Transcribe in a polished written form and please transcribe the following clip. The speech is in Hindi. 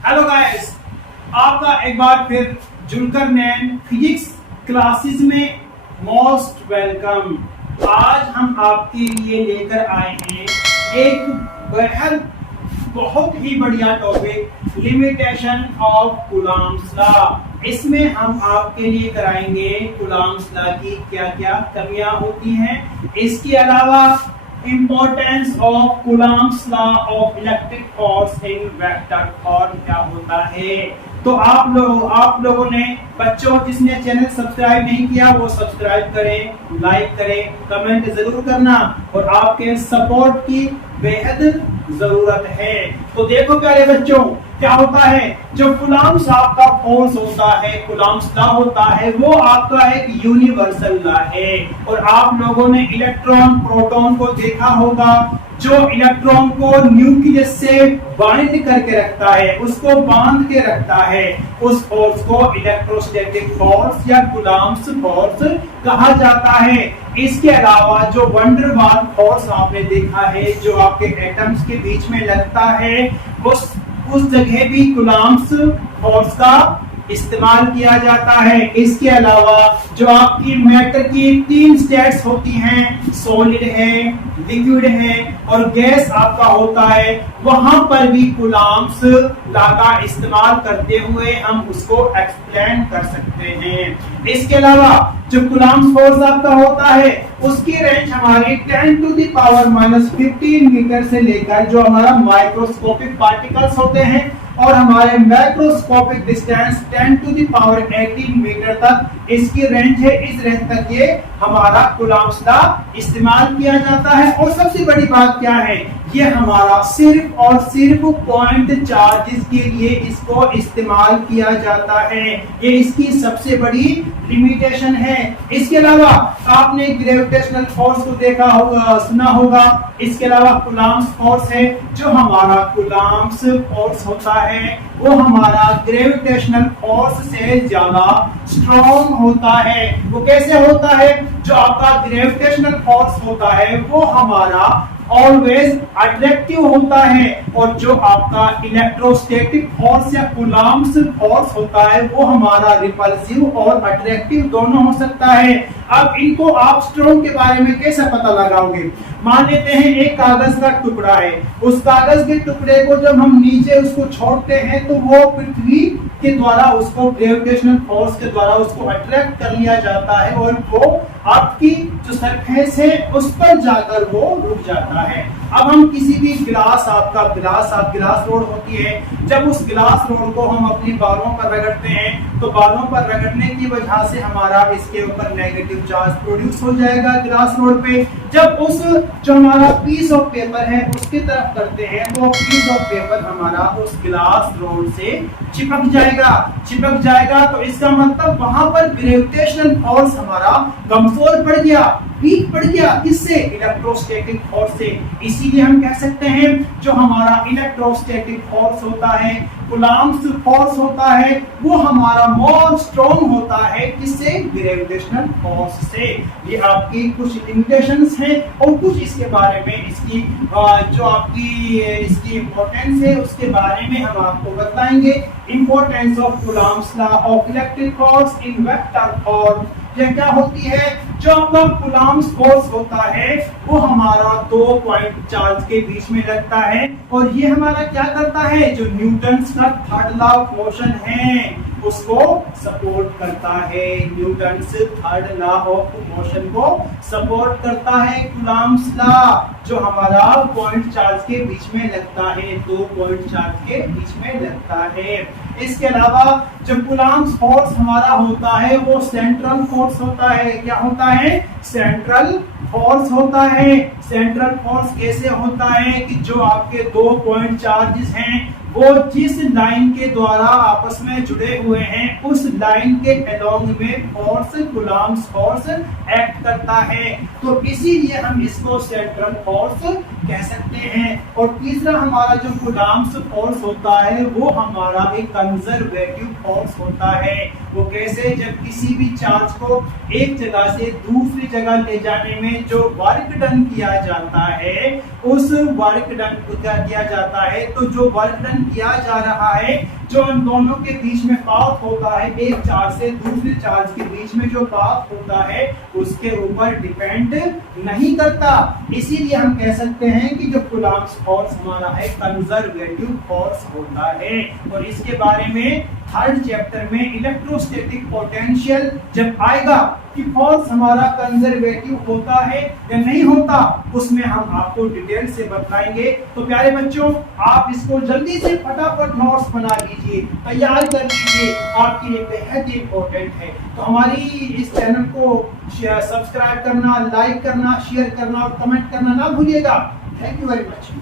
हेलो गाइस, आपका एक बार फिर जुलकर नैन फिजिक्स क्लासेस में मोस्ट वेलकम। आज हम आपके लिए लेकर आए हैं एक बेहद बहुत ही बढ़िया topic, limitation of Coulomb's law. इसमें हम आपके लिए कराएंगे कूलम्ब्स लॉ की क्या क्या कमियां होती हैं, इसके अलावा importance of Coulomb's law of electric force in vector form क्या होता है। तो आप लोगों ने बच्चों जिसने चैनल सब्सक्राइब नहीं किया वो सब्सक्राइब करें, लाइक करें, कमेंट जरूर करना और आपके सपोर्ट की बेहद जरूरत है। तो देखो प्यारे बच्चों, क्या होता है, जो कूलम्ब्स आपका फोर्स होता है, कूलम्ब्स लॉ होता है, वो आपका एक यूनिवर्सल लॉ है। और आप लोगों ने इलेक्ट्रॉन प्रोटॉन को देखा होगा, जो इलेक्ट्रॉन को न्यूक्लियस से बाइंड करके रखता है, उसको बांध के रखता है, उस फोर्स को इलेक्ट्रोस्टैटिक फोर्स या कूलम्ब्स फोर्स कहा जाता है। इसके अलावा जो वंडरवाल फोर्स आपने देखा है, जो आपके एटम्स के बीच में लगता है, उस जगह भी कूलम्ब्स फोर्स का इस्तेमाल किया जाता है। इसके अलावा जो आपकी मैटर की तीन स्टेट्स होती हैं, सॉलिड है, लिक्विड है और गैस आपका होता है, वहां पर भी कूलम्ब्स लॉ का इस्तेमाल करते हुए हम उसको एक्सप्लेन कर सकते हैं। इसके अलावा जो कूलम्ब्स फोर्स आपका होता है, उसकी रेंज हमारी 10 टू द पावर -15 मीटर से लेकर जो हमारा माइक्रोस्कोपिक पार्टिकल्स होते हैं और हमारे macroscopic distance 10 to the power 18 metre तक इसकी रेंज है। इस रेंज तक ये हमारा कूलम्ब्स लॉ इस्तेमाल किया जाता है। और सबसे बड़ी बात क्या है, ये हमारा सिर्फ और सिर्फ पॉइंट चार्जेस के लिए इसको इस्तेमाल किया जाता है। ये इसकी सबसे बड़ी लिमिटेशन है। इसके अलावा आपने ग्रेविटेशनल फोर्स को देखा होगा, सुना होगा। इसके अलावा कूलम्ब्स फोर्स है, जो हमारा कूलम्ब्स फोर्स होता है वो हमारा ग्रेविटेशनल फोर्स से ज्यादा स्ट्रॉन्ग होता है। वो कैसे होता है, जो आपका ग्रेविटेशनल फोर्स होता है वो हमारा ऑलवेज अट्रैक्टिव होता है, और जो आपका इलेक्ट्रोस्टैटिक फोर्स या कूलम्ब्स फोर्स होता है वो हमारा रिपल्सिव और अट्रैक्टिव दोनों हो सकता है। अब इनको आप स्ट्रॉन्ग के बारे में कैसे पता लगाओगे, मान लेते हैं एक कागज का टुकड़ा है, उस कागज के टुकड़े को जब हम नीचे उसको छोड़ते हैं तो वो पृथ्वी के द्वारा उसको ग्रेविटेशनल फोर्स के द्वारा उसको अट्रैक्ट कर लिया जाता है और वो आपकी जो सरफेस है उस पर जाकर वो रुक जाता है। अब हम किसी भी ग्लास रोड होती है, जब उस ग्लास रोड को हम अपनी बालों पर रगड़ते हैं तो बालों पर रगड़ने की वजह से हमारा इसके ऊपर नेगेटिव चार्ज प्रोड्यूस हो जाएगा ग्लास रोड पे। जब उस जो हमारा पीस ऑफ पेपर है उसकी तरफ करते हैं तो पीस ऑफ पेपर हमारा उस ग्लास रोड से चिपक जाएगा। तो इसका मतलब वहां पर ग्रेविटेशनल फोर्स हमारा कमजोर पड़ गया, वीक पड़ गया। किससे? इलेक्ट्रोस्टैटिक फोर्स से। इसीलिए हम कह सकते हैं जो हमारा इलेक्ट्रोस्टैटिक फोर्स होता है, कूलम्ब्स फोर्स होता है, वो हमारा मोर स्ट्रॉन्ग होता है। किससे? ग्रेविटेशनल फोर्स से। ये आपकी कुछ लिमिटेशंस हैं और कुछ इसके बारे में इसकी जो आपकी इसकी इंपॉर्टेंस है उसके बारे में हम आपको बताएंगे। Importance of Coulomb's law of electric force in vector form. यह क्या होती है, जो आपका कूलम्ब्स फोर्स होता है वो हमारा 2 पॉइंट चार्ज के बीच में लगता है और ये हमारा क्या करता है, जो न्यूटन्स का थर्ड लॉ ऑफ मोशन है उसको सपोर्ट करता है। Newton's third law of motion को सपोर्ट करता है कूलम्ब्स लॉ, जो हमारा पॉइंट चार्ज के बीच में लगता है, 2 पॉइंट चार्ज के बीच में लगता है। इसके अलावा जो कूलम्ब्स फोर्स हमारा होता है वो सेंट्रल फोर्स होता है। क्या होता है? सेंट्रल फोर्स होता है। सेंट्रल फोर्स कैसे होता है कि जो आपके 2 पॉइंट चार्जेस हैं वो जिस लाइन के द्वारा आपस में जुड़े हुए हैं उस लाइन के अलोंग में फोर्स कूलम्ब्स फोर्स एक्ट करता है। तो इसीलिए हम इसको सेंट्रल फोर्स कह सकते हैं। और तीसरा हमारा जो कूलम्ब्स फोर्स होता है वो हमारा एक कंजर्वेटिव फोर्स होता है। वो कैसे? जब किसी भी चार्ज को एक जगह से दूसरी जगह ले जाने में जो वर्क डन किया जाता है उस वर्क डन किया जाता है। तो जो वर्क डन किया जा रहा है, जो उन दोनों के बीच में पाथ होता है, एक चार्ज से दूसरे चार्ज के बीच में जो पाथ होता है उसके ऊपर डिपेंड नहीं करता। इसीलिए हम कह सकते हैं कि जो कूलम्ब्स फोर्स हमारा है कंजर्वेटिव फोर्स होता है। और इसके बारे में थर्ड चैप्टर में इलेक्ट्रोस्टैटिक पोटेंशियल जब आएगा कि फोर्स हमारा कंजर्वेटिव होता है या नहीं होता, उसमें हम आपको डिटेल से बताएंगे। तो प्यारे बच्चों, आप इसको जल्दी से फटाफट नोट्स बना लीजिए, तैयार कर लीजिए, आपके लिए बेहद ही इंपॉर्टेंट है। तो हमारी इस चैनल को सब्सक्राइब करना, लाइक करना, शेयर करना और कमेंट करना ना भूलिएगा। Thank you very much.